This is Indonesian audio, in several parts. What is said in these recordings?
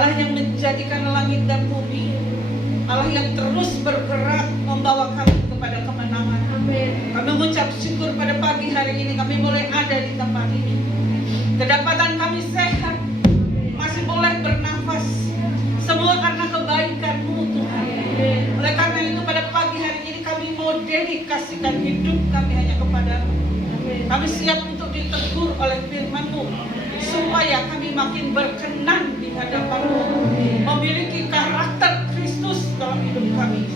Allah yang menjadikan langit dan bumi, Allah yang terus bergerak membawa kami kepada kemenangan. Amin. Kami mengucap syukur pada pagi hari ini kami boleh ada di tempat ini. Kedapatan kami sehat, masih boleh bernafas, semua karena kebaikan-Mu Tuhan. Oleh karena itu pada pagi hari ini kami mau dedikasikan hidup kami hanya kepada-Mu. Kami siap untuk ditegur oleh firman-Mu, supaya kami makin berkenan di hadapan-Mu, memiliki karakter Kristus dalam hidup kami.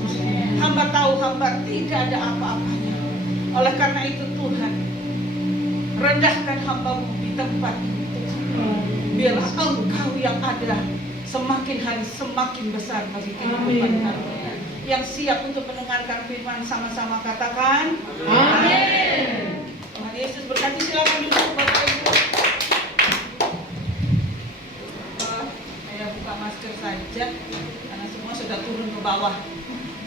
Hamba tahu hamba tidak ada apa-apanya. Oleh karena itu Tuhan, rendahkan hamba-Mu di tempat ini. Biarlah Engkau yang ada semakin hari semakin besar bagi kehidupan kami. Yang siap untuk mendengarkan firman sama-sama katakan amin. Tuhan Yesus berkati. Silakan duduk Bapak Ibu. Saya buka masker saja karena semua sudah turun ke bawah.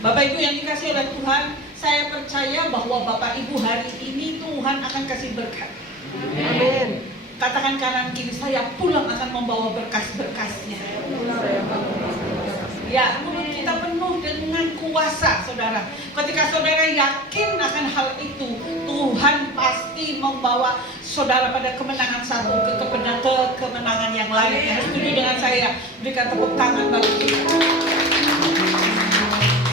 Bapak Ibu yang dikasih oleh Tuhan, saya percaya bahwa Bapak Ibu hari ini Tuhan akan kasih berkat. Amin. Katakan kanan kiri, saya pulang akan membawa berkas-berkasnya. Ya, mulut kita penuh dengan kuasa, saudara. Ketika saudara yakin akan hal itu, Tuhan pasti membawa saudara pada kemenangan satu ke kemenangan yang lain. Yang setuju dengan saya, berikan tepuk tangan bagi kita.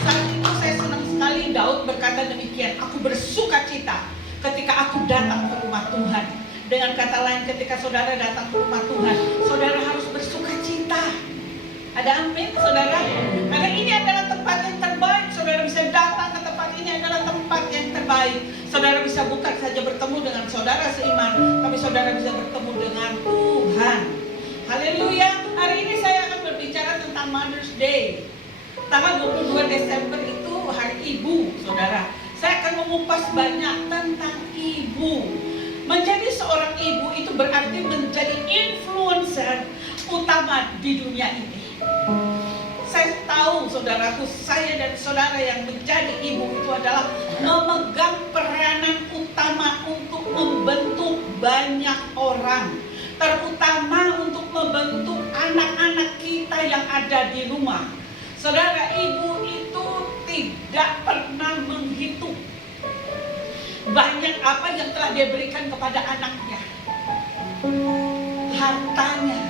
Saat itu saya senang sekali Daud berkata demikian, aku bersuka cita ketika aku datang ke rumah Tuhan. Dengan kata lain, ketika saudara datang ke rumah Tuhan, saudara harus bersuka cita. Ada amin, saudara? Karena ini adalah tempat yang terbaik. Saudara bisa datang ke tempat ini adalah tempat yang terbaik. Saudara bisa bukan saja bertemu dengan saudara seiman, tapi saudara bisa bertemu dengan Tuhan. Haleluya. Hari ini saya akan berbicara tentang Mother's Day. Tanggal 22 Desember itu hari ibu, saudara. Saya akan mengupas banyak tentang ibu. Menjadi seorang ibu itu berarti menjadi influencer utama di dunia ini. Saya tahu saudaraku, saya dan saudara yang menjadi ibu itu adalah memegang peranan utama untuk membentuk banyak orang, terutama untuk membentuk anak-anak kita yang ada di rumah. Saudara, ibu itu tidak pernah menghitung banyak apa yang telah dia berikan kepada anaknya, hartanya,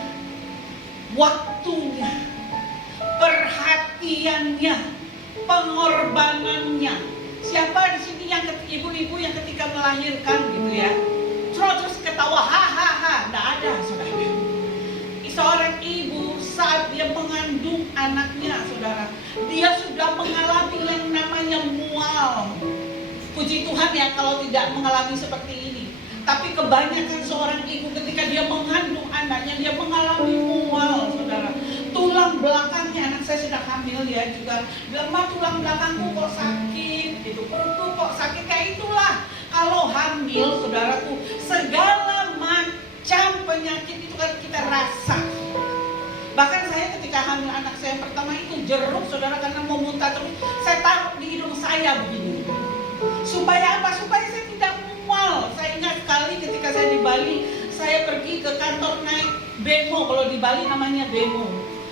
waktunya, perhatiannya, pengorbanannya. Siapa di sini yang ibu-ibu yang ketika melahirkan gitu ya, terus ketawa hahaha? Tidak ada, saudara. Seorang ibu saat dia mengandung anaknya, saudara, dia sudah mengalami yang namanya mual. Puji Tuhan ya kalau tidak mengalami seperti ini. Tapi kebanyakan seorang ibu ketika dia mengandung anaknya, dia mengalami mual, saudara. Tulang belakangnya, anak saya sudah hamil ya juga, lemah tulang belakangku kok sakit, gitu, perutku kok sakit. Kayak itulah kalau hamil, saudaraku, segala macam penyakit itu kan kita rasa. Bahkan saya ketika hamil anak saya yang pertama itu jeruk, saudara, karena mau muntah terus, saya taruh di hidung saya begini. Supaya apa? Supaya saya tidak mual. Saya ingat sekali ketika saya di Bali, saya pergi ke kantor naik bemo. Kalau di Bali namanya bemo.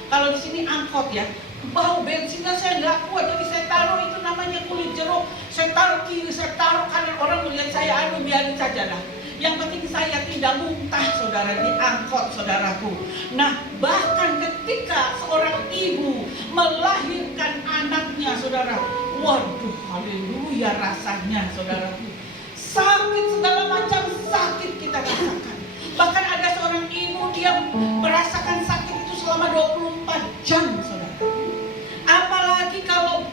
Kalau di sini angkot ya. Bau bensinnya saya nggak kuat, jadi saya taruh itu namanya kulit jeruk. Saya taruh kiri, saya taruh kanan. Orang melihat saya, biarin saja dah. Yang penting saya tidak muntah, saudara, di angkot, saudaraku. Nah, bahkan ketika seorang ibu melahirkan anaknya, saudara, waduh, haleluya rasanya, saudaraku. Sakit, segala macam sakit kita rasakan. Bahkan ada seorang ibu, dia merasakan sakit itu selama 24 jam, saudara. Apalagi kalau,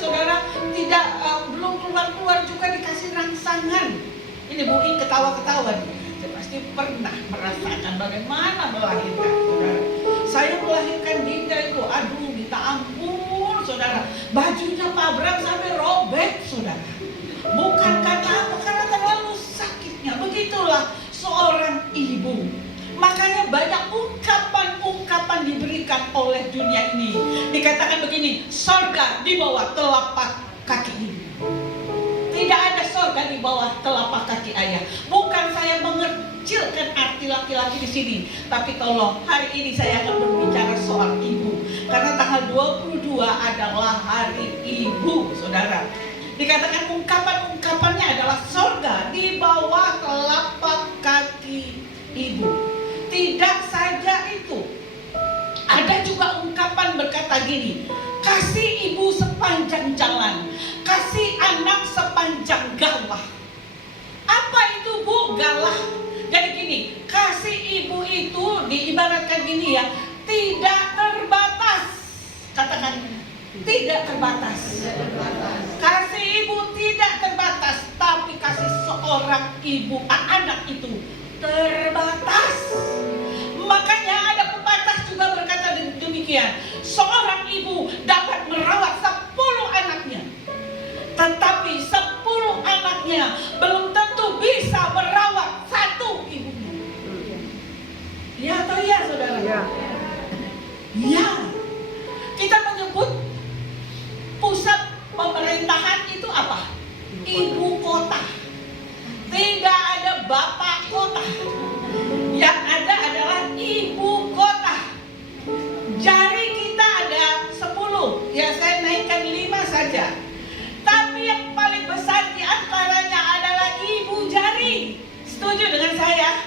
saudara, tidak belum keluar-keluar juga dikasih rangsangan. Ini Bu In ketawa-ketawa nih. Saya pasti pernah merasakan bagaimana melahirkan, saudara. Saya melahirkan Dinda itu, aduh, minta ampun, saudara. Bajunya Pak Bram sampai robek, saudara. Bukan karena apa, karena terlalu sakitnya. Begitulah seorang ibu. Makanya banyak ungkapan-ungkapan diberikan oleh dunia ini. Dikatakan begini, sorga di bawah telapak kaki ibu. Tidak ada sorga di bawah telapak kaki ayah. Bukan saya mengecilkan arti laki-laki di sini. Tapi tolong, hari ini saya akan berbicara soal ibu. Karena tanggal 22 adalah hari ibu, saudara. Dikatakan ungkapan-ungkapannya adalah sorga di bawah telapak kaki ibu. Tidak saja itu, ada juga ungkapan berkata gini, kasih ibu sepanjang jalan, kasih anak sepanjang galah. Apa itu Bu galah? Jadi gini, kasih ibu itu diibaratkan gini ya, tidak terbatas. Katakan tidak terbatas. Kasih ibu tidak terbatas, tapi kasih seorang ibu anak itu terbatas. Makanya ada pepatah juga berkata demikian, seorang ibu dapat merawat 10 anaknya, tetapi 10 anaknya belum tentu bisa merawat satu ibunya. Ya atau ya saudara? Ya. Kita menyebut pusat pemerintahan itu apa? Ibu kota. Tidak ada bapak kota. Yang ada adalah ibu kota. Jari kita ada 10. Ya saya naikkan 5 saja. Tapi yang paling besar di antaranya adalah ibu jari. Setuju dengan saya?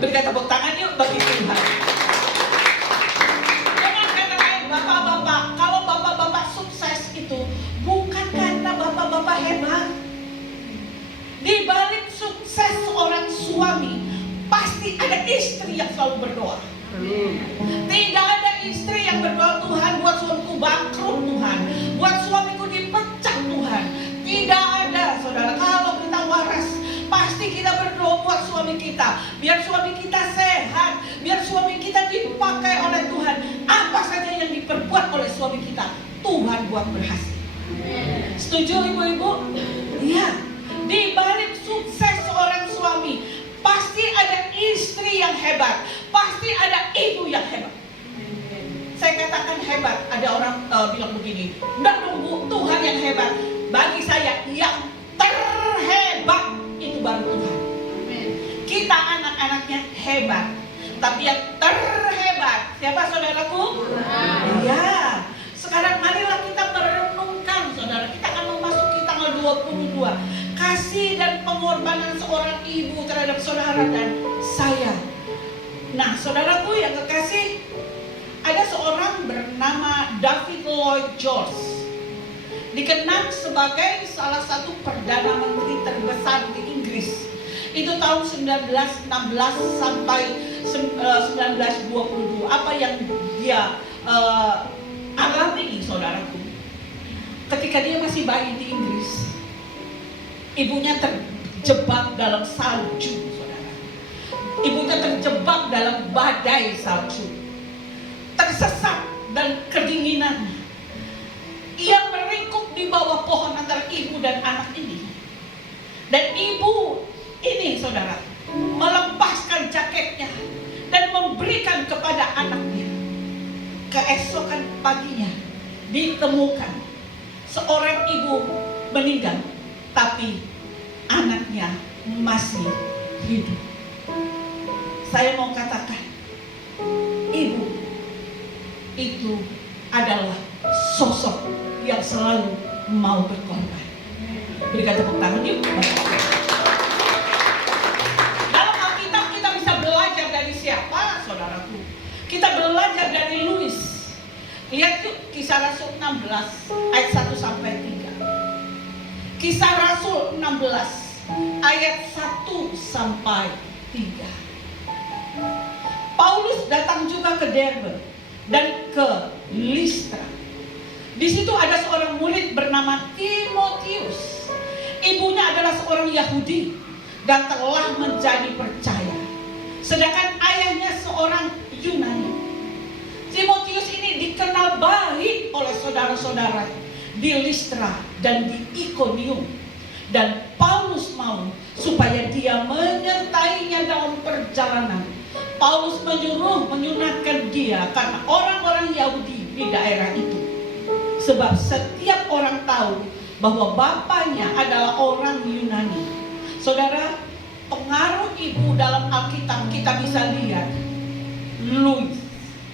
Berikan tepuk tangan yuk bagi Tuhan. Jangan katakan bapak-bapak. Kalau bapak-bapak sukses itu bukan karena bapak-bapak hebat. Di balik sukses seorang suami pasti ada istri yang selalu berdoa. Tidak ada istri yang berdoa, Tuhan buat suamiku bangkrut Tuhan, buat suamiku dipecat Tuhan. Tidak ada saudara. Kalau kita waras pasti kita berdoa buat suami kita, biar suami kita sehat, biar suami kita dipakai oleh Tuhan. Apa saja yang diperbuat oleh suami kita, Tuhan buat berhasil. Setuju ibu-ibu? Iya. Di balik sukses seorang suami pasti ada istri yang hebat, pasti ada ibu yang hebat. Saya katakan hebat, ada orang bilang begini, enggak dong Bu, Tuhan yang hebat. Bagi saya yang terhebat itu baru Tuhan. Kita anak-anaknya hebat, tapi yang terhebat siapa saudaraku? Ya. Sekarang marilah kita merenungkan saudara, kita akan memasuki tanggal 22. Kasih dan pengorbanan seorang ibu terhadap saudara dan saya. Nah saudaraku yang kekasih, ada seorang bernama David Lloyd George, dikenal sebagai salah satu Perdana Menteri terbesar di Inggris. Itu tahun 1916 sampai 1922. Apa yang dia alami saudaraku, ketika dia masih bayi di Inggris, ibunya terjebak dalam salju saudara. Ibunya terjebak dalam badai salju, tersesat dan kedinginan. Ia meringkuk di bawah pohon antara ibu dan anak ini. Dan ibu ini saudara melepaskan jaketnya dan memberikan kepada anaknya. Keesokan paginya ditemukan seorang ibu meninggal, tapi anaknya masih hidup. Saya mau katakan, ibu itu adalah sosok yang selalu mau berkorban. Berikan tepuk tangan yuk. Dalam Alkitab kita bisa belajar dari siapa saudaraku? Kita belajar dari Louis. Lihat yuk Kisah Rasul 16 ayat 1 sampai 3. Kisah Rasul 16 ayat 1 sampai 3. Paulus datang juga ke Derbe dan ke Listra. Di situ ada seorang murid bernama Timotius. Ibunya adalah seorang Yahudi dan telah menjadi percaya. Sedangkan ayahnya seorang Yunani. Timotius ini dikenal baik oleh saudara-saudara di Listra dan di Ikonium. Dan Paulus mau supaya dia menyertainya dalam perjalanan. Paulus menyunatkan dia karena orang-orang Yahudi di daerah itu. Sebab setiap orang tahu bahwa bapaknya adalah orang Yunani. Saudara, pengaruh ibu dalam Alkitab kita bisa lihat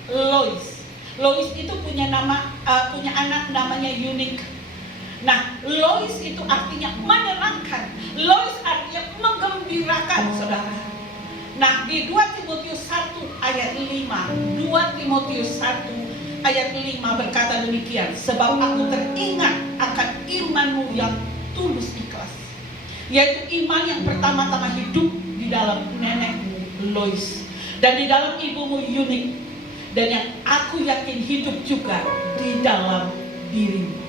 Lois. Lois itu punya anak namanya Eunike. Nah, Lois itu artinya menyenangkan. Lois artinya menggembirakan, saudara. Nah, di 2 Timotius 1 ayat 5, 2 Timotius 1 ayat 5 berkata demikian, sebab aku teringat akan imanmu yang tulus ikhlas, yaitu iman yang pertama-tama hidup di dalam nenekmu Lois dan di dalam ibumu Eunike, dan yang aku yakin hidup juga di dalam dirimu.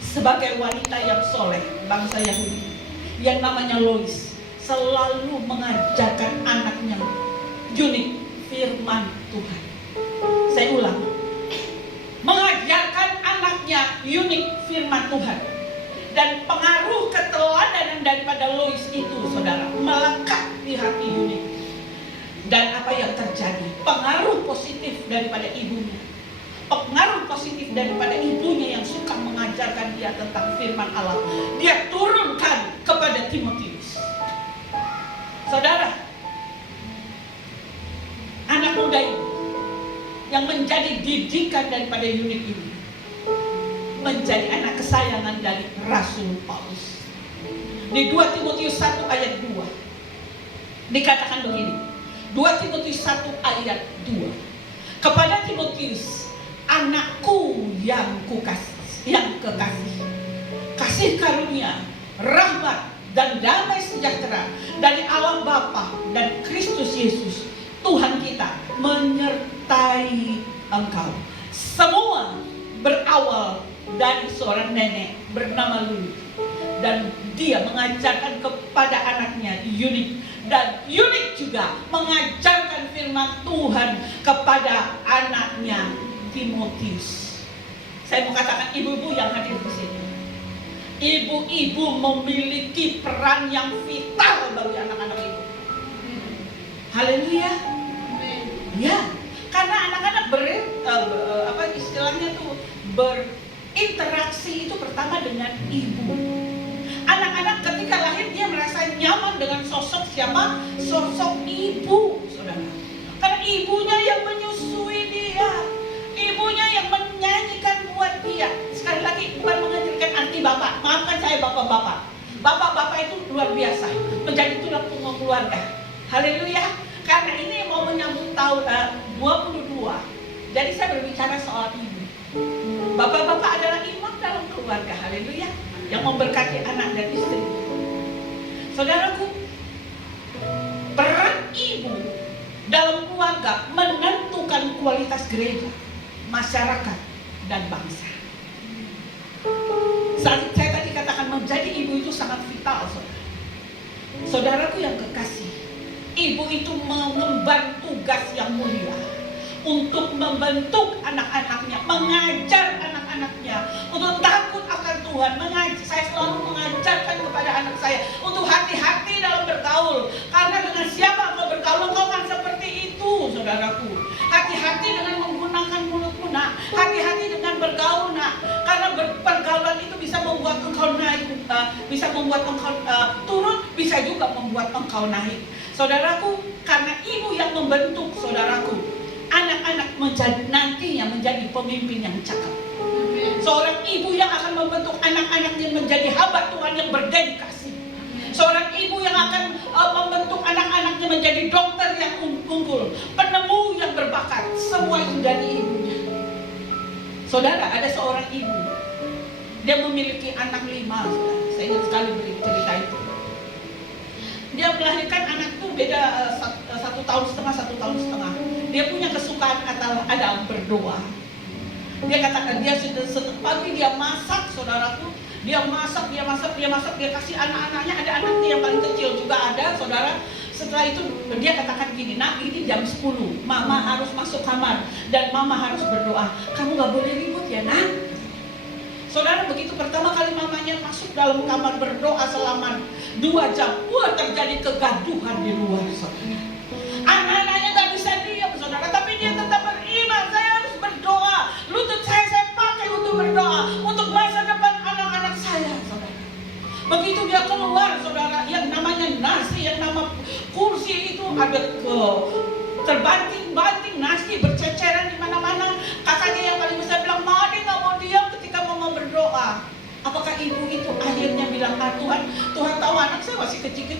Sebagai wanita yang soleh bangsa Yahudi yang namanya Lois selalu mengajarkan anaknya Eunike firman Tuhan. Saya ulang, mengajarkan anaknya Eunike firman Tuhan. Dan pengaruh keteladanan daripada Lois itu, saudara, melekat di hati Eunike. Dan apa yang terjadi? Pengaruh positif daripada ibunya, pengaruh positif daripada ibunya yang suka mengajarkan dia tentang firman Allah, dia turunkan kepada Timotius. Saudara, anak muda ini yang menjadi didikan daripada Eunike ini menjadi anak kesayangan dari Rasul Paulus. Di 2 Timotius 1 ayat 2 dikatakan begini, 2 Timotius 1 ayat 2, kepada Timotius anakku yang kukasih, yang kekasih, kasih karunia, rahmat dan damai sejahtera dari Allah Bapa dan Kristus Yesus Tuhan kita menyertai engkau. Semua berawal dari seorang nenek bernama Lulu, dan dia mengajarkan kepada anaknya Eunike, dan Eunike juga mengajarkan firman Tuhan kepada anaknya Timotius. Saya mau katakan ibu-ibu yang hadir di sini, ibu-ibu memiliki peran yang vital bagi anak-anak ibu. Haleluya. Ya, karena anak-anak berinteraksi itu pertama dengan ibu. Anak-anak ketika lahir dia merasa nyaman dengan sosok siapa? Sosok ibu, saudara. Karena ibunya yang menyusui dia, ibunya yang menyanyikan buat dia. Sekali lagi, bukan mengajarkan anti bapak. Maafkan saya bapak-bapak. Bapak-bapak itu luar biasa, menjadi tulang punggung keluarga. Haleluya. Karena ini mau menyambut tahun 22. Jadi saya berbicara soal ibu. Bapak-bapak adalah imam dalam keluarga. Haleluya. Yang memberkati anak dan istri. Saudaraku, peran ibu dalam keluarga menentukan kualitas gereja, masyarakat, dan bangsa. Saat saya tadi katakan menjadi ibu itu sangat vital, saudara. Saudaraku yang kekasih, ibu itu mengemban tugas yang mulia untuk membentuk anak-anaknya, mengajar anak-anaknya untuk takut akan Tuhan. Saya selalu mengajarkan kepada anak saya untuk hati-hati dalam bergaul, karena dengan siapa engkau bergaul engkau akan seperti itu, saudaraku. Hati-hati dengan menggunakan mulutmu, nak. Hati-hati dengan bergaul, nak. Karena pergaulan itu bisa membuat engkau naik, bisa membuat engkau turun, bisa juga membuat engkau naik. Saudaraku, karena ibu yang membentuk, saudaraku, anak-anak nantinya menjadi pemimpin yang cakap. Seorang ibu yang akan membentuk anak-anaknya menjadi hamba Tuhan yang berdedikasi. Seorang ibu yang akan membentuk anak-anaknya menjadi dokter yang unggul, penemu yang berbakat. Semua itu dari ibunya. Saudara, ada seorang ibu, dia memiliki anak 5. Saya ingat sekali cerita itu. Dia melahirkan anak itu beda 1 tahun setengah, 1 tahun setengah. Dia punya kesukaan adalah berdoa. Dia katakan dia setiap pagi dia masak, saudaraku. Dia masak, dia kasih anak-anaknya. Ada anaknya yang paling kecil juga ada, saudara. Setelah itu dia katakan gini, nak, ini jam 10, mama harus masuk kamar dan mama harus berdoa. Kamu gak boleh ribut ya, nak. Saudara, begitu pertama kali mamanya masuk dalam kamar berdoa selama 2 jam, terjadi kegaduhan di luar, saudara. Anak-anaknya gak bisa diam, saudara, tapi dia tetap beriman. Saya harus berdoa. Lutut saya pakai untuk berdoa untuk masa depan anak-anak saya, saudara. Begitu dia keluar, saudara, yang namanya nasi, yang nama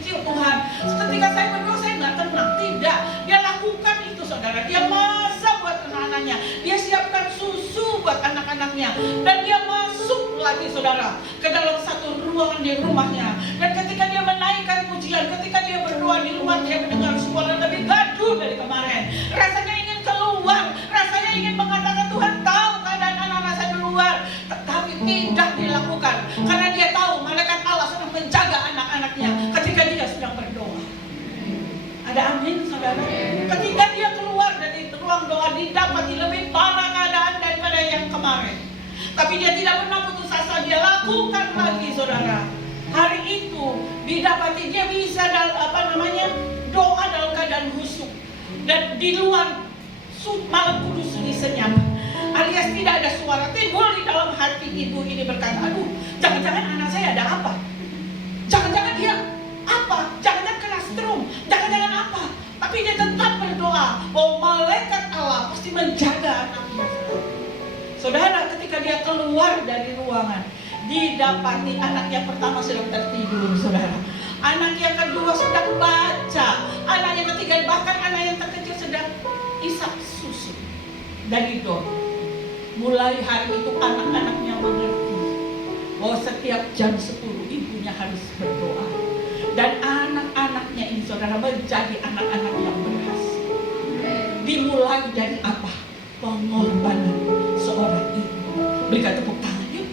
kecil Tuhan. Ketika saya berdoa saya nggak tenang. Tidak, dia lakukan itu saudara. Dia masak buat anak-anaknya, dia siapkan susu buat anak-anaknya, dan dia masuk lagi saudara ke dalam satu ruangan di rumahnya. Dan ketika dia menaikkan pujian, ketika dia berdoa di luar, dia mendengar suara lebih gaduh dari kemarin. Rasanya ingin keluar, rasanya ingin mengatakan Tuhan tahu keadaan anak-anak saya di luar, tetapi tidak dilakukan karena dia tahu malaikat Allah sedang menjaga anak-anaknya ketika dia sedang berdoa. Ada amin saudara? Ketika dia keluar dari ruang doa, didapati lebih parah keadaan daripada yang kemarin. Tapi dia tidak pernah putus asa, dia lakukan lagi saudara. Hari itu didapati dia bisa doa dalam keadaan khusyuk, dan di luar malam kudus sunyi senyap, alias tidak ada suara. Timbul di dalam hati ibu ini berkata, aduh, jangan-jangan anak saya ada apa? Jangan-jangan dia apa? Jangan-jangan kena stroke, jangan-jangan apa? Tapi dia tetap berdoa bahwa malaikat Allah pasti menjaga anaknya. Saudara, ketika dia keluar dari ruangan, didapati anak yang pertama sedang tertidur saudara, anak yang kedua sedang baca, anak yang ketiga bahkan anak yang terkecil sedang isap susu dari dom. Mulai hari itu anak-anaknya mengerti bahwa setiap jam 10 ibunya harus berdoa. Dan anak-anaknya ini saudara menjadi anak-anak yang berhasil. Dimulai dari apa? Pengorbanan seorang ibu. Berikan tepuk tangan yuk.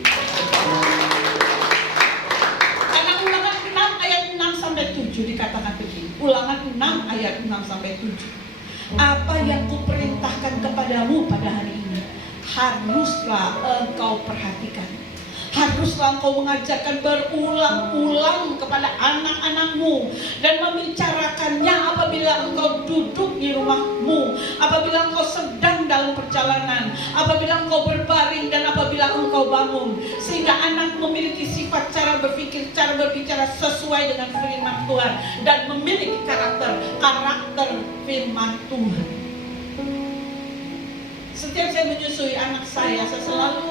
Karena Ulangan 6 ayat 6-7 dikatakan begini. Ulangan 6 ayat 6-7. Apa yang kuperintahkan kepadamu pada hari ini, haruslah engkau perhatikan. Haruslah engkau mengajarkan berulang-ulang kepada anak-anakmu dan membicarakannya apabila engkau duduk di rumahmu, apabila engkau sedang dalam perjalanan, apabila engkau berbaring dan apabila engkau bangun, sehingga anak memiliki sifat cara berpikir, cara berbicara sesuai dengan firman Tuhan dan memiliki karakter firman Tuhan. Setiap saya menyusui anak saya selalu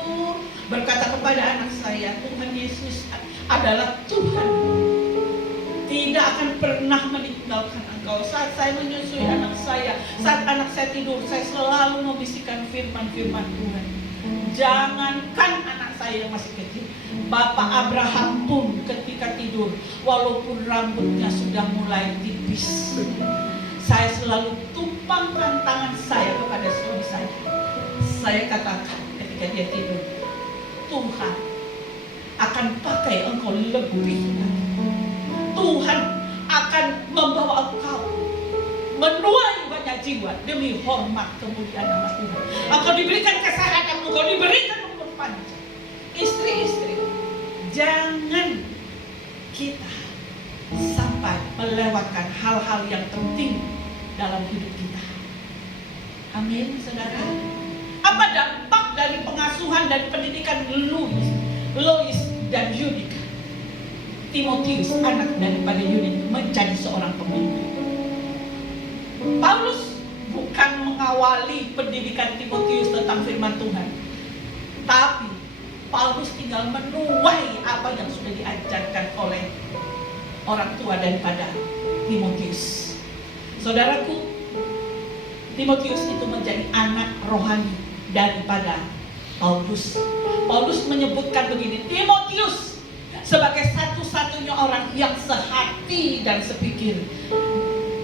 berkata kepada anak saya, Tuhan Yesus adalah Tuhan, tidak akan pernah meninggalkan engkau. Saat saya menyusui anak saya, saat anak saya tidur, saya selalu membisikkan firman-firman Tuhan. Jangankan anak saya yang masih kecil, Bapak Abraham pun ketika tidur, walaupun rambutnya sudah mulai tipis, saya selalu tumpangkan tangan saya kepada suami saya. Saya katakan ketika dia tidur, Tuhan akan pakai engkau lebih. Tuhan akan membawa engkau menuai banyak jiwa demi hormat kemuliaan nama Tuhan. Engkau diberikan kesehatan, engkau diberikan umur panjang. Istri-istri, jangan kita sampai melewatkan hal-hal yang penting dalam hidup kita. Amin, saudara. Apa dampak dari pengasuhan dan pendidikan Lois dan Yunika? Timotius, anak daripada Yunika, menjadi seorang pemimpin. Paulus bukan mengawali pendidikan Timotius tentang firman Tuhan, tapi Paulus tinggal menuai apa yang sudah diajarkan oleh orang tua daripada Timotius. Saudaraku, Timotius itu menjadi anak rohani daripada Paulus. Paulus menyebutkan begini, Timotius sebagai satu-satunya orang yang sehati dan sepikir,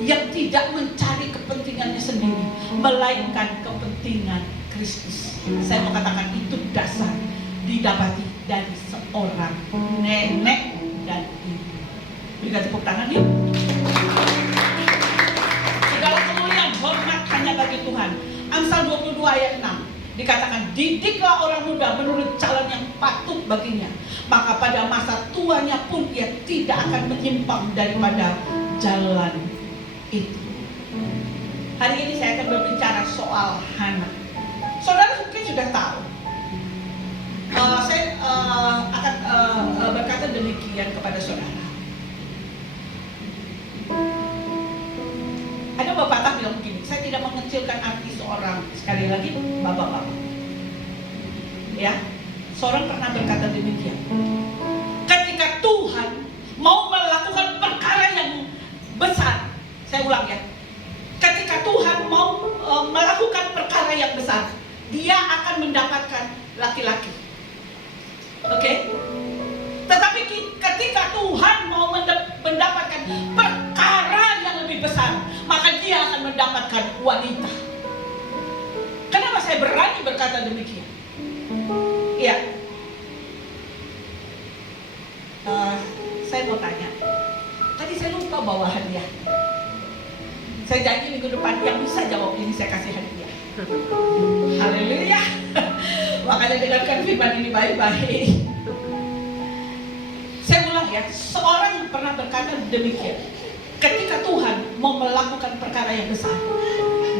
yang tidak mencari kepentingannya sendiri, melainkan kepentingan Kristus. Saya mau katakan itu dasar didapati dari seorang nenek dan ibu. Berikan tepuk tangan yuk. Segala kemuliaan hormat hanya bagi Tuhan. Amsal 22 ayat 6 dikatakan, didiklah orang muda menurut jalan yang patut baginya, maka pada masa tuanya pun ia tidak akan menyimpang daripada jalan itu. Hari ini saya akan berbicara soal Hana. Saudara mungkin sudah tahu, saya akan berkata demikian kepada saudara. Ada pepatah bilang begini, saya tidak mengecilkan arti seorang, sekali lagi bapak-bapak, ya, seorang pernah berkata demikian, ketika Tuhan mau melakukan perkara yang besar, saya ulang ya, ketika Tuhan mau melakukan perkara yang besar, dia akan mendapatkan laki-laki. Oke? Tetapi ketika Tuhan mau mendapatkan perkara yang lebih besar, maka dia akan mendapatkan wanita. Kenapa saya berani berkata demikian? Ya, saya mau tanya. Tadi saya lupa bawa hadiah. Saya janji minggu depan yang bisa jawab ini saya kasih hadiah. Haleluya. Makanya dengarkan firman ini baik-baik. Saya ulang ya, seorang yang pernah berkata demikian. Ketika Tuhan mau melakukan perkara yang besar,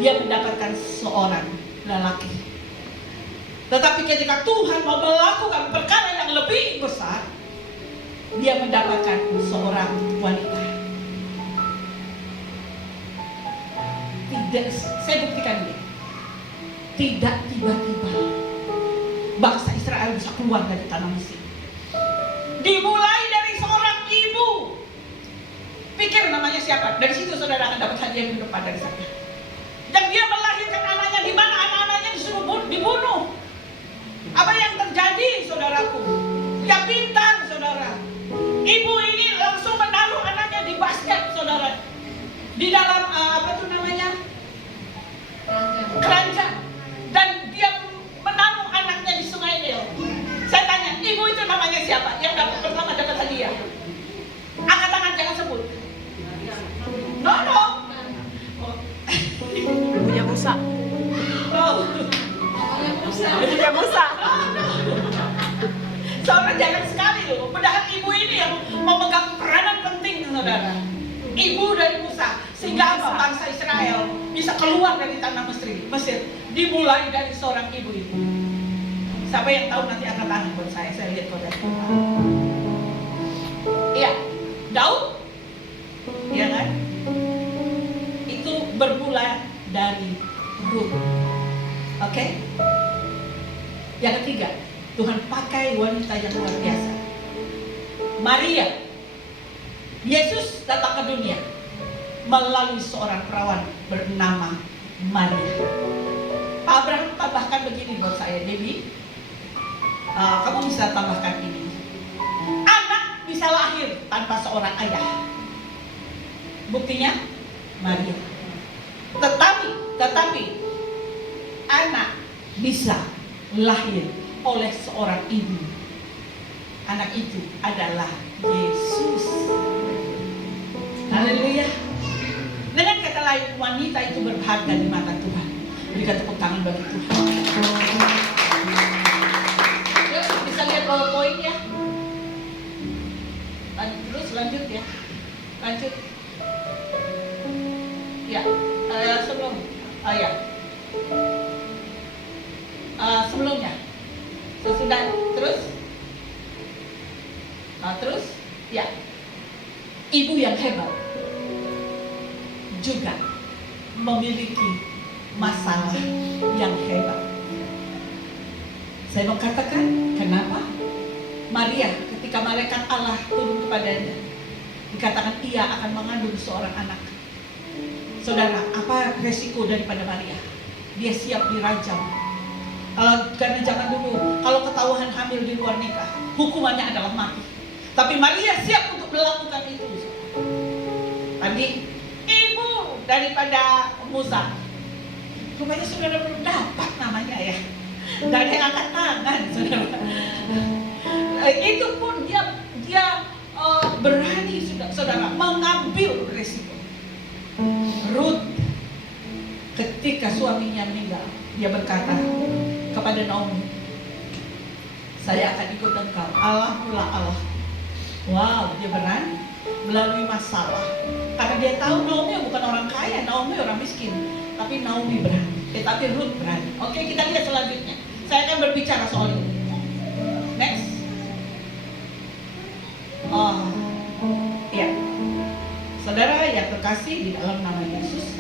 dia mendapatkan seorang lelaki. Tetapi ketika Tuhan mau melakukan perkara yang lebih besar, dia mendapatkan seorang wanita. Tidak, saya buktikan ini. Tidak tiba-tiba bangsa Israel bisa keluar dari tanah Mesir. Dimulai dari seorang ibu. Pikir namanya siapa? Dari situ saudara akan dapat hadiah minggu depan dari sana. Dan dia melahirkan anaknya, di mana anak-anaknya disuruh dibunuh. Apa yang terjadi, saudaraku? Ya pintar, saudara. Ibu ini langsung menaruh anaknya di basket, saudara. Di dalam apa itu namanya? Keranjang. Dan dia menaruh anaknya di Sungai Nil. Saya tanya, ibu itu namanya siapa? Yang pertama dapat hadiah. Angkat tangan, jangan sebut. No. Ibunya Musa. No. Ibunya Musa. Saudara jangan sekali loh. Padahal ibu ini yang memegang peranan penting, saudara. Ibu dari Musa, sehingga apa? Bangsa Israel bisa keluar dari tanah Mesir. Dimulai dari seorang ibu itu. Siapa yang tahu nanti angkat tangan buat saya lihat kode. Iya, Daud, iya kan? Itu bermula dari Ruth. Oke? Yang ketiga, Tuhan pakai wanita yang luar biasa. Maria. Yesus datang ke dunia melalui seorang perawan bernama Maria. Pak Abraham tambahkan begini buat saya, Debbie. Kamu bisa tambahkan ini. Anak bisa lahir tanpa seorang ayah. Buktinya Maria. Tetapi anak bisa lahir oleh seorang ibu. Anak itu adalah Yesus. Haleluya. Dengan kata lain, wanita itu berharga di mata Tuhan. Berikan tepuk tangan bagi Tuhan. Yuk, bisa lihat PowerPoint ya. Terus lanjut ya. Lanjut. Ya, sebelum. Ya. Sebelumnya. Sesudah. Terus. Ya. Ibu yang hebat juga memiliki masalah yang hebat. Saya mau katakan kenapa Maria ketika malaikat Allah turun kepadanya, dikatakan ia akan mengandung seorang anak. Saudara, apa resiko daripada Maria? Dia siap dirajam. Karena zaman dulu kalau ketahuan hamil di luar nikah, hukumannya adalah mati. Tapi Maria siap untuk melakukan itu. Tadi ibu daripada Musa. Rupanya saudara belum dapat namanya ya. Gak ada yang angkat tangan, saudara. Itu pun dia berani, saudara, mengambil resiko. Ruth, ketika suaminya meninggal, dia berkata kepada Naomi, saya akan ikut engkau. Allah pula Allah. Wow, dia berani melalui masalah. Karena dia tahu Naomi bukan orang kaya, Naomi orang miskin. Tapi Naomi berani, tapi Ruth berani. Oke, kita lihat selanjutnya. Saya akan berbicara soal ini. Next. Ya. Saudara yang terkasih di dalam nama Yesus,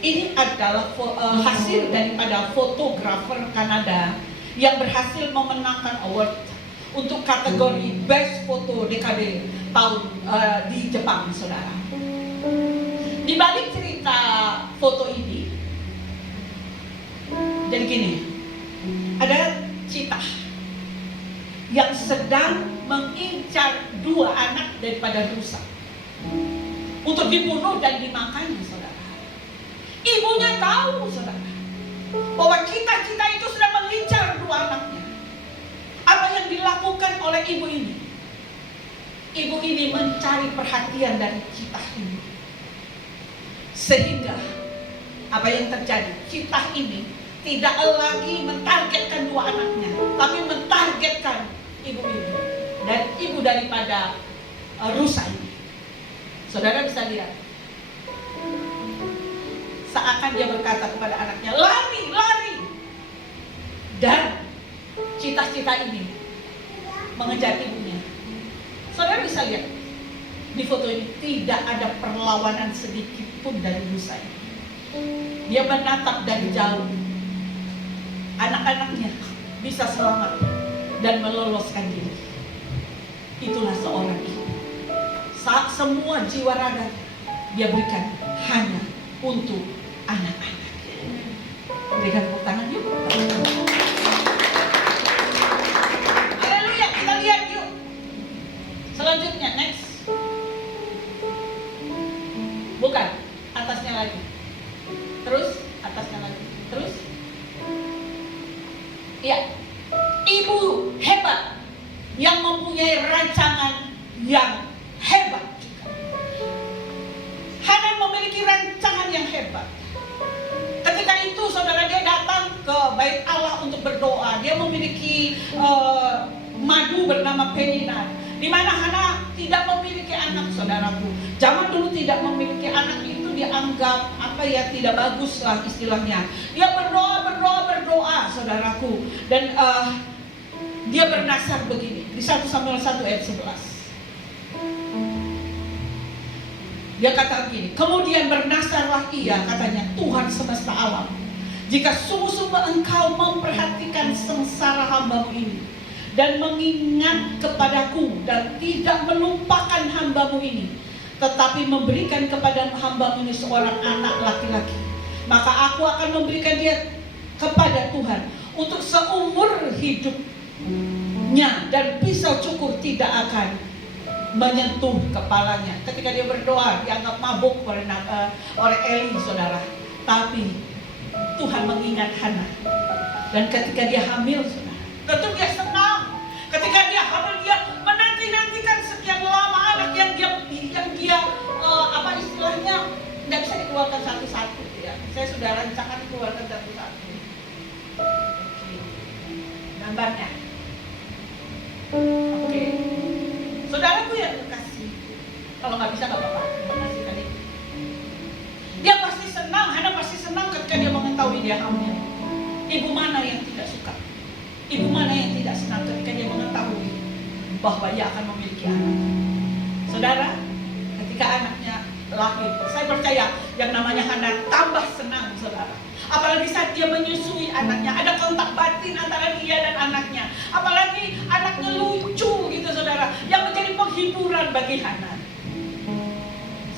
ini adalah hasil daripada fotografer Kanada yang berhasil memenangkan award untuk kategori Best Photo Decade tahun di Jepang, saudara. Di balik cerita foto ini, jadi gini, ada cheetah yang sedang mengincar 2 anak daripada rusa untuk dibunuh dan dimakan, saudara. Ibunya tahu, saudara, bahwa cheetah itu sedang mengincar 2 anaknya. Apa yang dilakukan oleh ibu ini? Ibu ini mencari perhatian dari cheetah ini, sehingga apa yang terjadi? Cheetah ini tidak lagi mentargetkan 2 anaknya, tapi mentargetkan ibu ini dan ibu daripada rusa ini. Saudara bisa lihat, seakan dia berkata kepada anaknya, lari, lari. Dan cheetah ini mengejar ibunya. Saudara bisa lihat di foto ini, tidak ada perlawanan sedikit pun dari rusa ini. Dia menatap dari jauh. Anak-anaknya bisa selamat dan meloloskan diri. Itulah seorang ibu. Saat semua jiwa raga dia berikan hanya untuk anak-anak. Berikan tepuk tangan yuk. Haleluya, kita lihat yuk. Selanjutnya, next. Bukan, atasnya lagi. Terus, atasnya lagi. Terus. Ya, ibu hebat yang mempunyai rancangan yang hebat juga. Hana memiliki rancangan yang hebat. Ketika itu saudara, dia datang ke bait Allah untuk berdoa. Dia memiliki madu bernama Penina, di mana Hana tidak memiliki anak, saudaraku. Zaman dulu tidak memiliki anak itu dianggap tidak bagus lah istilahnya. Dia berdoa, saudaraku. Dan dia bernasar begini di 1 Samuel 1 ayat 11. Dia kata begini, kemudian bernasarlah ia, katanya, Tuhan semesta alam, jika sungguh-sungguh engkau memperhatikan sengsara hambamu ini dan mengingat kepadaku dan tidak melupakan hambamu ini, tetapi memberikan kepada hambamu ini seorang anak laki-laki, maka aku akan memberikan dia kepada Tuhan untuk seumur hidupnya, dan pisau cukur tidak akan menyentuh kepalanya. Ketika dia berdoa, dianggap mabuk oleh Eli, saudara. Tapi Tuhan mengingat Hana. Dan ketika dia hamil, saudara, tentu dia senang. Ketika dia hamil, dia menanti-nantikan sekian lama anak yang dia istilahnya tidak bisa dikeluarkan satu-satu. Ya. Saya sudah rancangkan dikeluarkan satu-satu. Gambarnya. Oke. Saudaraku yang kasih, kalau nggak bisa nggak apa-apa, makasih kali. Dia pasti senang, Hana pasti senang ketika dia mengetahui dia hamil. Ibu mana yang tidak suka? Ibu mana yang tidak senang ketika dia mengetahui bahwa dia akan memiliki anak? Saudara, ketika anaknya lahir, saya percaya yang namanya Hana tambah senang, saudara. Apalagi saat dia menyusui anaknya, ada kontak batin antara dia dan anaknya. Apalagi anaknya lucu gitu, saudara, yang menjadi penghiburan bagi Hana.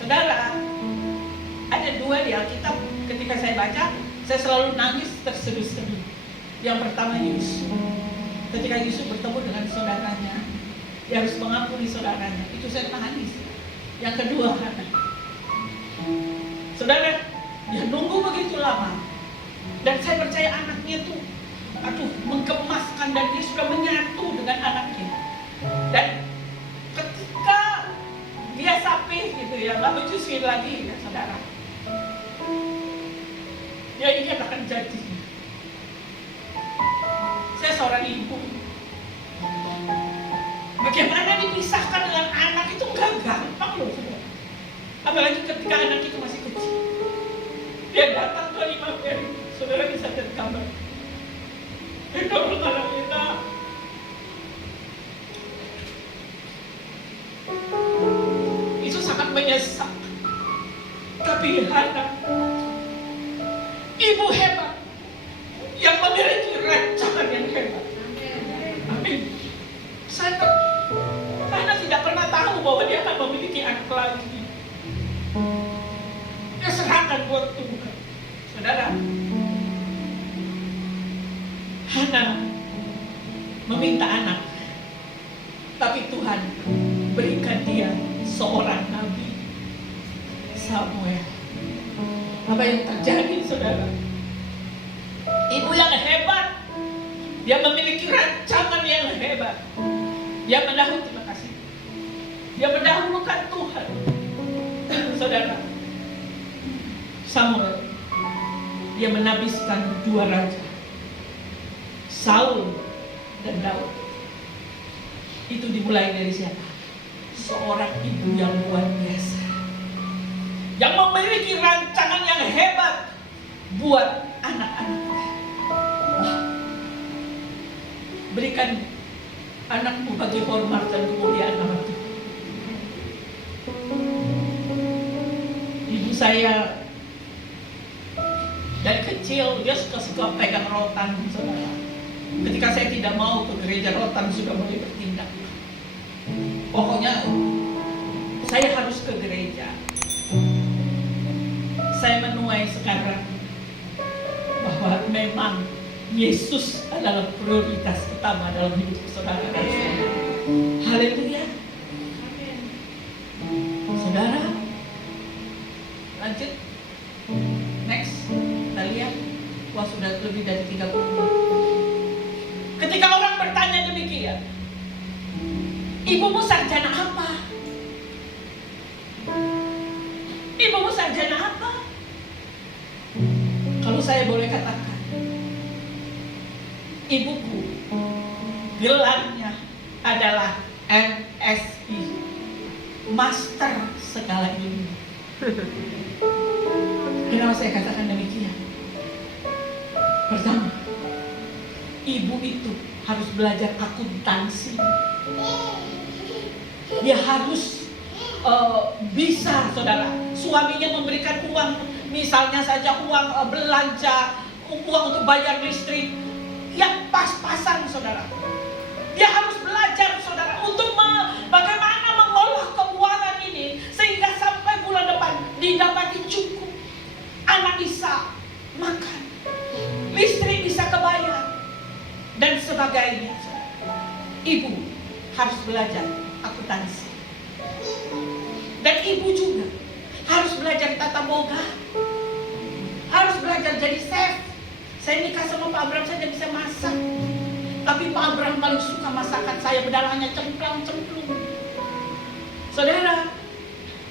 Saudara, ada 2 di Alkitab ketika saya baca, saya selalu nangis terseduh-seduh. Yang pertama Yusuf. Ketika Yusuf bertemu dengan saudaranya, dia harus mengampuni saudaranya. Itu saya nangis. Yang kedua Hana. Saudara, dia nunggu begitu lama. Dan saya percaya anaknya tuh menggemaskan, dan dia sudah menyatu dengan anaknya. Dan ketika dia sampai gitu ya, nggak menyusui lagi ya, saudara, dia ingin akan jadi. Saya seorang ibu. Bagaimana dipisahkan dengan anak itu nggak gampang loh, saudara. Apalagi ketika anak itu masih kecil. Dia datang ke Imam Ferry. Saudara bisa lihat gambar. Itu anak kita. Itu sangat menyesal. Tapi Hana, ibu hebat yang memiliki rancangan yang hebat. Amin. Hana tidak pernah tahu bahwa memiliki anak lagi. Dia serahkan buat Tuhan. Saudara, Hana meminta anak, tapi Tuhan berikan dia seorang nabi, Samuel. Apa yang terjadi, saudara? Ibu yang hebat, dia memiliki rancangan yang hebat. Dia mendahulukan, terima kasih, dia mendahulukan Tuhan. Saudara, Samuel, dia menabiskan dua raja, Saul dan Daud. Itu dimulai dari siapa? Seorang ibu yang luar biasa, yang memiliki rancangan yang hebat buat anak-anaknya. Berikan anakmu bagi hormat dan kemuliaan nama Tuhan. Ibu saya dari kecil dia suka pegang rotan, saudara. Ketika saya tidak mau ke gereja, rotan sudah mulai bertindak. Pokoknya saya harus ke gereja. Saya menuai sekarang bahwa memang Yesus adalah prioritas utama dalam hidup saudara dan saya. Haleluya. Saudara, lanjut. Next, kita lihat. Wah, sudah lebih dari 30 menit. Ketika orang bertanya demikian, ibumu sarjana apa? Ibumu sarjana apa? Kalau saya boleh katakan, ibuku gelarnya adalah MSI, Master Segala Ilmu. Kenapa saya katakan demikian? Pertama, ibu itu harus belajar akuntansi. Dia harus bisa, saudara. Suaminya memberikan uang, misalnya saja uang belanja, uang untuk bayar listrik, yang pas-pasan, saudara. Dia harus belajar, saudara, untuk bagaimana mengolah keuangan ini sehingga sampai bulan depan didapati cukup, anak bisa makan, listrik bisa kebayar, dan sebagainya. Ibu harus belajar akuntansi, dan ibu juga harus belajar tata boga, harus belajar jadi chef. Saya nikah sama Pak Abraham saja bisa masak, tapi Pak Abraham paling suka masakan saya, padahal hanya cemplang-cemplung. Saudara,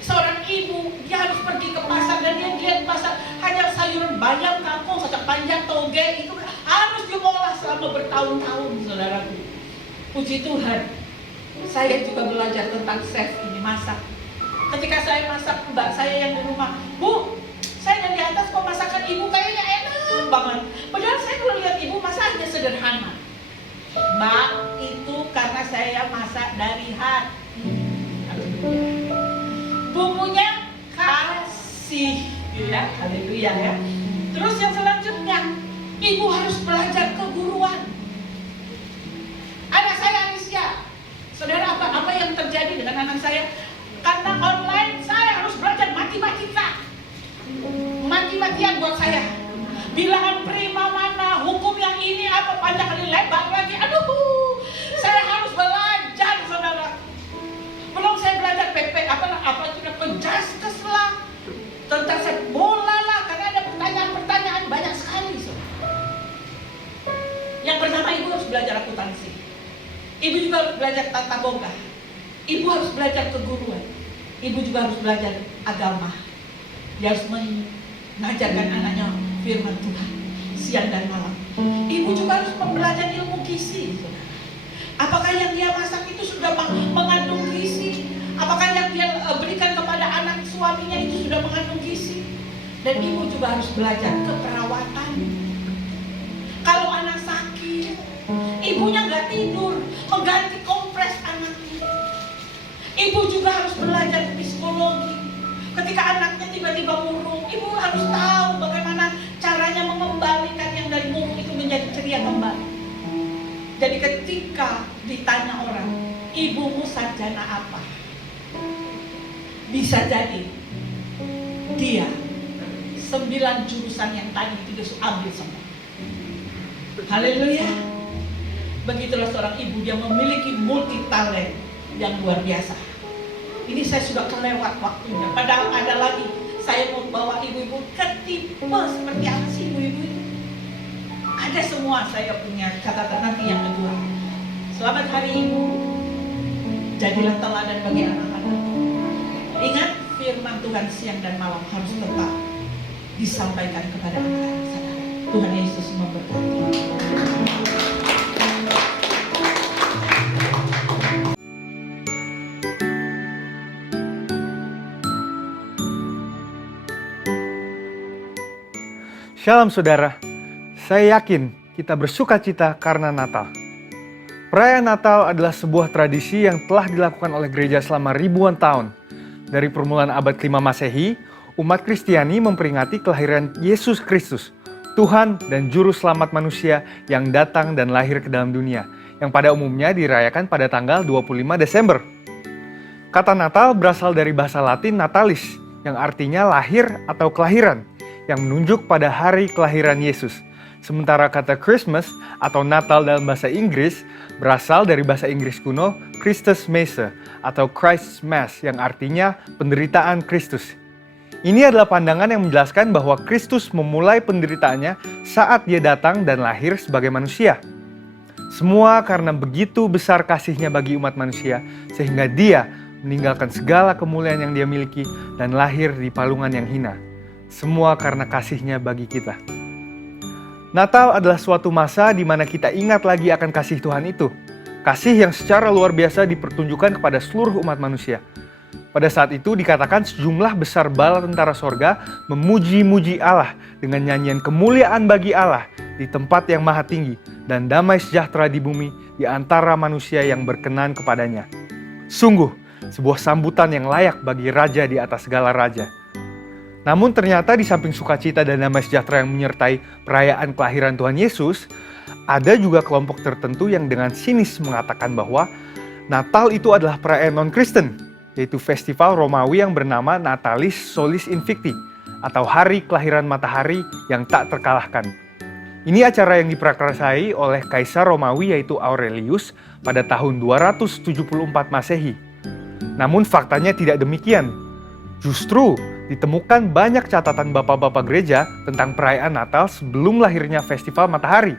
seorang ibu dia harus pergi ke pasar dan dia lihat pasar hanya sayuran bayam, kangkung, kacang panjang, toge, itu harus diolah selama bertahun-tahun, saudaraku. Puji Tuhan, saya juga belajar tentang chef ini, masak. Ketika saya masak, mbak saya yang di rumah, Bu, saya dari atas kok masakan ibu kayaknya enak banget. Padahal saya kalau lihat ibu masaknya sederhana. Mbak, itu karena saya masak dari hati. Bumbunya kasih, ya, haleluya ya. Terus yang selanjutnya, ibu harus belajar keguruan. Anak saya Alicia, saudara, apa yang terjadi dengan anak saya? Karena online saya harus belajar matematika. Mati-matian buat saya. Bilangan prima mana, hukum yang ini apa, panjang kali lebar lagi. Aduh, saya harus belajar, saudara. Belum saya belajar PP apa sudah penjaskes lah, tentang sepak bola lah, karena ada pertanyaan-pertanyaan banyak sekali, saudara. Yang pertama, ibu harus belajar akuntansi. Ibu juga harus belajar tata boga. Ibu harus belajar keguruan. Ibu juga harus belajar agama. Dia harus mengajarkan anaknya firman Tuhan siang dan malam. Ibu juga harus belajar ilmu gizi, saudara. Apakah yang dia masak itu sudah mengandung gizi? Apakah yang dia berikan kepada anak suaminya itu sudah mengandung gizi? Dan ibu juga harus belajar keperawatan. Kalau anak sakit, ibunya nggak tidur, mengganti kompres anaknya. Ibu juga harus belajar psikologi. Ketika anaknya tiba-tiba murung, ibu harus tahu bagaimana caranya mengembalikan yang dari murung itu menjadi ceria kembali. Jadi ketika ditanya orang, ibumu sarjana apa? Bisa jadi dia 9 jurusan yang tadi itu dia ambil semua. Haleluya. Begitulah seorang ibu, dia memiliki multi talent yang luar biasa. Ini saya sudah kelewat waktunya. Padahal ada lagi. Saya mau bawa ibu-ibu ke tipe seperti apa sih ibu-ibu itu. Ada semua, saya punya catatan nanti yang kedua. Selamat Hari Ibu. Jadilah teladan bagi anak-anak. Ingat firman Tuhan siang dan malam harus tetap disampaikan kepada anak-anak saudara. Tuhan Yesus memberkati. Shalom saudara, saya yakin kita bersuka cita karena Natal. Perayaan Natal adalah sebuah tradisi yang telah dilakukan oleh gereja selama ribuan tahun. Dari permulaan abad ke-5 Masehi, umat Kristiani memperingati kelahiran Yesus Kristus, Tuhan dan Juru Selamat manusia yang datang dan lahir ke dalam dunia, yang pada umumnya dirayakan pada tanggal 25 Desember. Kata Natal berasal dari bahasa Latin natalis, yang artinya lahir atau kelahiran, yang menunjuk pada hari kelahiran Yesus. Sementara kata Christmas atau Natal dalam bahasa Inggris berasal dari bahasa Inggris kuno Christus Messe atau Christ's Mass yang artinya penderitaan Kristus. Ini adalah pandangan yang menjelaskan bahwa Kristus memulai penderitaannya saat dia datang dan lahir sebagai manusia. Semua karena begitu besar kasihnya bagi umat manusia sehingga dia meninggalkan segala kemuliaan yang dia miliki dan lahir di palungan yang hina. Semua karena kasihnya bagi kita. Natal adalah suatu masa di mana kita ingat lagi akan kasih Tuhan itu. Kasih yang secara luar biasa dipertunjukkan kepada seluruh umat manusia. Pada saat itu dikatakan sejumlah besar bala tentara sorga memuji-muji Allah dengan nyanyian kemuliaan bagi Allah di tempat yang maha tinggi dan damai sejahtera di bumi di antara manusia yang berkenan kepadanya. Sungguh, sebuah sambutan yang layak bagi raja di atas segala raja. Namun ternyata di samping sukacita dan damai sejahtera yang menyertai perayaan kelahiran Tuhan Yesus, ada juga kelompok tertentu yang dengan sinis mengatakan bahwa Natal itu adalah perayaan non-Kristen, yaitu festival Romawi yang bernama Natalis Solis Invicti, atau Hari Kelahiran Matahari yang tak terkalahkan. Ini acara yang diprakarsai oleh Kaisar Romawi yaitu Aurelius pada tahun 274 Masehi. Namun faktanya tidak demikian. Justru ditemukan banyak catatan bapak-bapak gereja tentang perayaan Natal sebelum lahirnya festival matahari.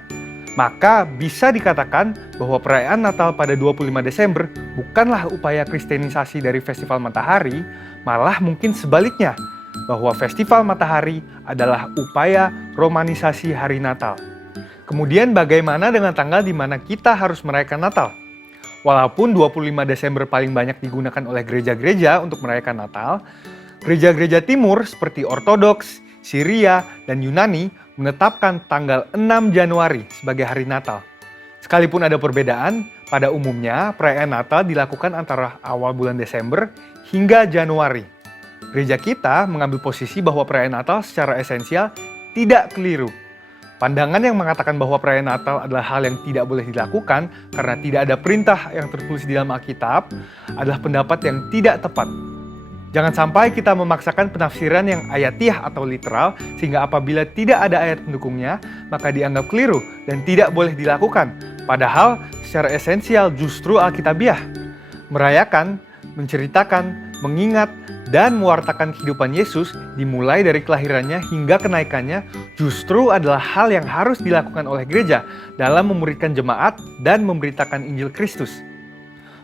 Maka bisa dikatakan bahwa perayaan Natal pada 25 Desember bukanlah upaya kristenisasi dari festival matahari, malah mungkin sebaliknya, bahwa festival matahari adalah upaya romanisasi hari Natal. Kemudian bagaimana dengan tanggal di mana kita harus merayakan Natal? Walaupun 25 Desember paling banyak digunakan oleh gereja-gereja untuk merayakan Natal, gereja-gereja timur seperti Ortodoks, Syria, dan Yunani menetapkan tanggal 6 Januari sebagai hari Natal. Sekalipun ada perbedaan, pada umumnya perayaan Natal dilakukan antara awal bulan Desember hingga Januari. Gereja kita mengambil posisi bahwa perayaan Natal secara esensial tidak keliru. Pandangan yang mengatakan bahwa perayaan Natal adalah hal yang tidak boleh dilakukan karena tidak ada perintah yang tertulis di dalam Alkitab adalah pendapat yang tidak tepat. Jangan sampai kita memaksakan penafsiran yang ayatiah atau literal sehingga apabila tidak ada ayat pendukungnya maka dianggap keliru dan tidak boleh dilakukan. Padahal secara esensial justru Alkitabiah. Merayakan, menceritakan, mengingat, dan mewartakan kehidupan Yesus dimulai dari kelahirannya hingga kenaikannya justru adalah hal yang harus dilakukan oleh gereja dalam memuridkan jemaat dan memberitakan Injil Kristus.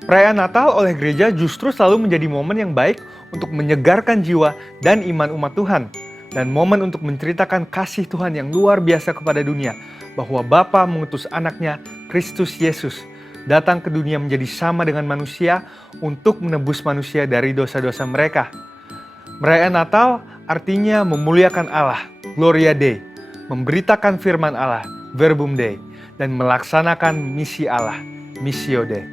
Perayaan Natal oleh gereja justru selalu menjadi momen yang baik untuk menyegarkan jiwa dan iman umat Tuhan dan momen untuk menceritakan kasih Tuhan yang luar biasa kepada dunia bahwa Bapa mengutus anaknya Kristus Yesus datang ke dunia menjadi sama dengan manusia untuk menebus manusia dari dosa-dosa mereka. Perayaan Natal artinya memuliakan Allah, Gloria Dei, memberitakan firman Allah, Verbum Dei, dan melaksanakan misi Allah, Missio Dei.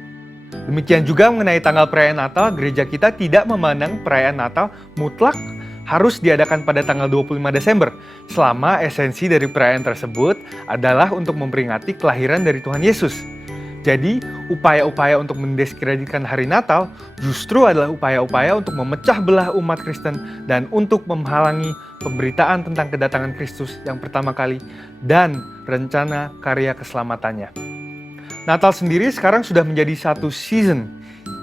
Demikian juga mengenai tanggal perayaan Natal, gereja kita tidak memandang perayaan Natal mutlak harus diadakan pada tanggal 25 Desember, selama esensi dari perayaan tersebut adalah untuk memperingati kelahiran dari Tuhan Yesus. Jadi, upaya-upaya untuk mendiskreditkan hari Natal justru adalah upaya-upaya untuk memecah belah umat Kristen dan untuk menghalangi pemberitaan tentang kedatangan Kristus yang pertama kali dan rencana karya keselamatannya. Natal sendiri sekarang sudah menjadi satu season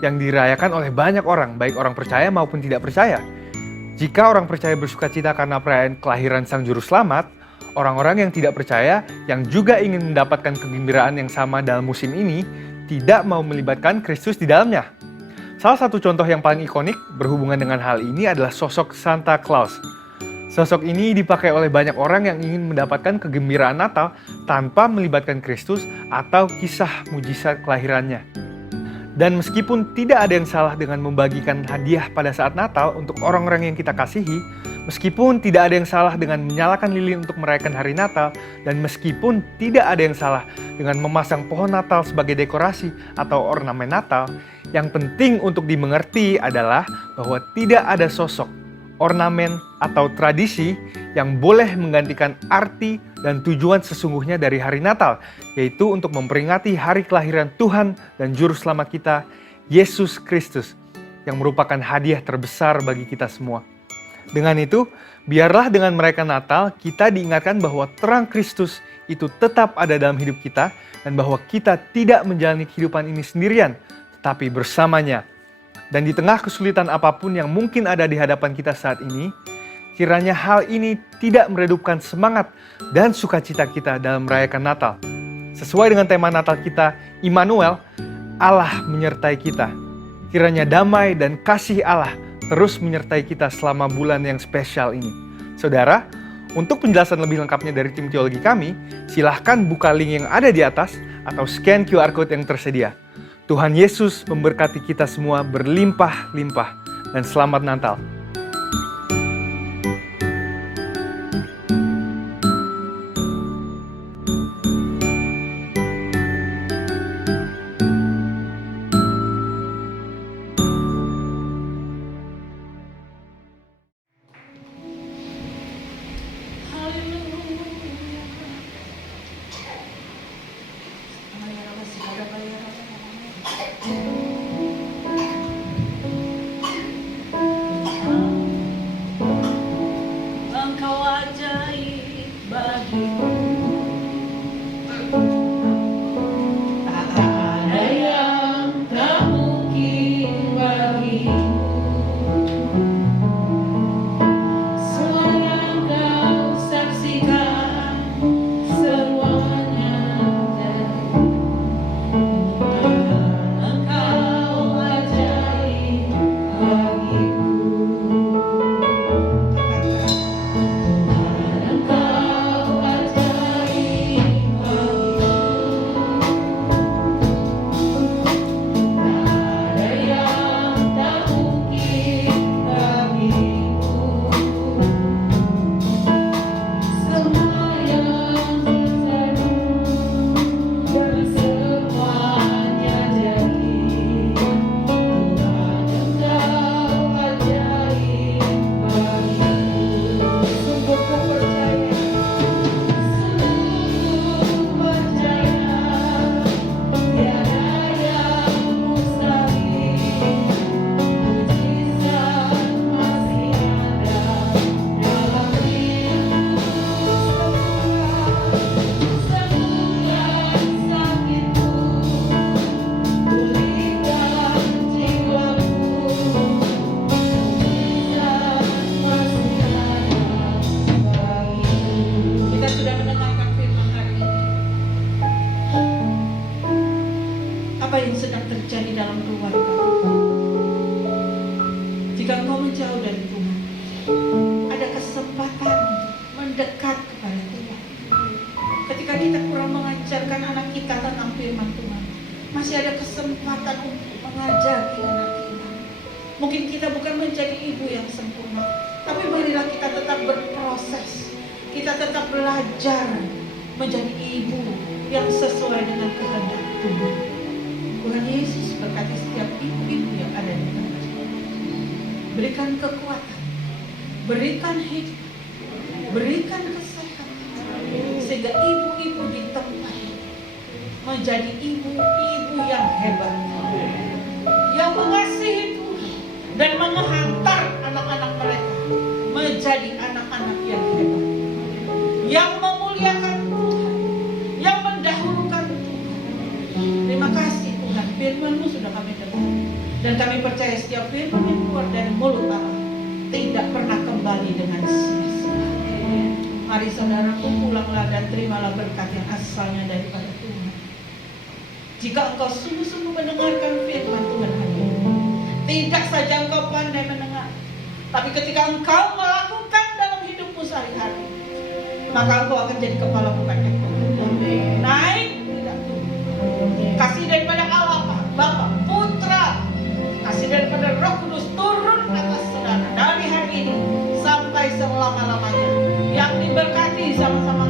yang dirayakan oleh banyak orang, baik orang percaya maupun tidak percaya. Jika orang percaya bersukacita karena perayaan kelahiran Sang Juru Selamat, orang-orang yang tidak percaya yang juga ingin mendapatkan kegembiraan yang sama dalam musim ini tidak mau melibatkan Kristus di dalamnya. Salah satu contoh yang paling ikonik berhubungan dengan hal ini adalah sosok Santa Claus. Sosok ini dipakai oleh banyak orang yang ingin mendapatkan kegembiraan Natal tanpa melibatkan Kristus atau kisah mujizat kelahirannya. Dan meskipun tidak ada yang salah dengan membagikan hadiah pada saat Natal untuk orang-orang yang kita kasihi, meskipun tidak ada yang salah dengan menyalakan lilin untuk merayakan hari Natal, dan meskipun tidak ada yang salah dengan memasang pohon Natal sebagai dekorasi atau ornamen Natal, yang penting untuk dimengerti adalah bahwa tidak ada sosok, ornamen, atau tradisi yang boleh menggantikan arti dan tujuan sesungguhnya dari hari Natal, yaitu untuk memperingati hari kelahiran Tuhan dan Juru Selamat kita, Yesus Kristus, yang merupakan hadiah terbesar bagi kita semua. Dengan itu, biarlah dengan merayakan Natal, kita diingatkan bahwa terang Kristus itu tetap ada dalam hidup kita, dan bahwa kita tidak menjalani kehidupan ini sendirian, tetapi bersamanya. Dan di tengah kesulitan apapun yang mungkin ada di hadapan kita saat ini, kiranya hal ini tidak meredupkan semangat dan sukacita kita dalam merayakan Natal. Sesuai dengan tema Natal kita, Immanuel, Allah menyertai kita. Kiranya damai dan kasih Allah terus menyertai kita selama bulan yang spesial ini. Saudara, untuk penjelasan lebih lengkapnya dari tim teologi kami, silahkan buka link yang ada di atas atau scan QR Code yang tersedia. Tuhan Yesus memberkati kita semua berlimpah-limpah, dan selamat Natal. Engkau ajaib bagiku, tak ada yang tak mungkin bagimu. Semua yang kau saksikan, semuanya dari Engkau ajaib bagiku. Kita sudah mendengarkan firman hari ini. Apa yang sedang terjadi dalam keluarga? Jika engkau menjauh dari Tuhan, ada kesempatan mendekat kepada Tuhan. Ketika kita kurang mengajarkan anak kita tentang firman Tuhan, masih ada kesempatan untuk mengajari anak kita. Mungkin kita bukan menjadi ibu yang sempurna, tapi marilah kita tetap berproses. Kita tetap belajar menjadi ibu yang sesuai dengan kehendak Tuhan. Tuhan Yesus berkati setiap ibu-ibu yang ada di tempat ini. Berikan kekuatan, berikan hidup, berikan kesehatan, sehingga ibu-ibu di tempat ini menjadi ibu-ibu yang hebat, yang mengasihi Tuhan dan menghantar anak-anak mereka menjadi anak-anak yang hebat, yang memuliakan Tuhan, yang mendahulukan Tuhan. Terima kasih Tuhan, firman-Mu sudah kami dengar, dan kami percaya setiap firman yang keluar dari mulut Allah tidak pernah kembali dengan sia-sia. Mari saudaraku, pulanglah dan terimalah berkat yang asalnya daripada Tuhan. Jika engkau sungguh-sungguh mendengarkan firman Tuhan hari ini, tidak saja engkau pandai mendengar, tapi ketika engkau melakukan dalam hidupmu sehari-hari, maka engkau akan jadi kepala bukan ekor. Naik tidak turun. Kasih daripada Allah Bapa, Putra, kasih daripada Roh Kudus turun atas saudara dari hari ini sampai selama-lamanya. Yang diberkati sama-sama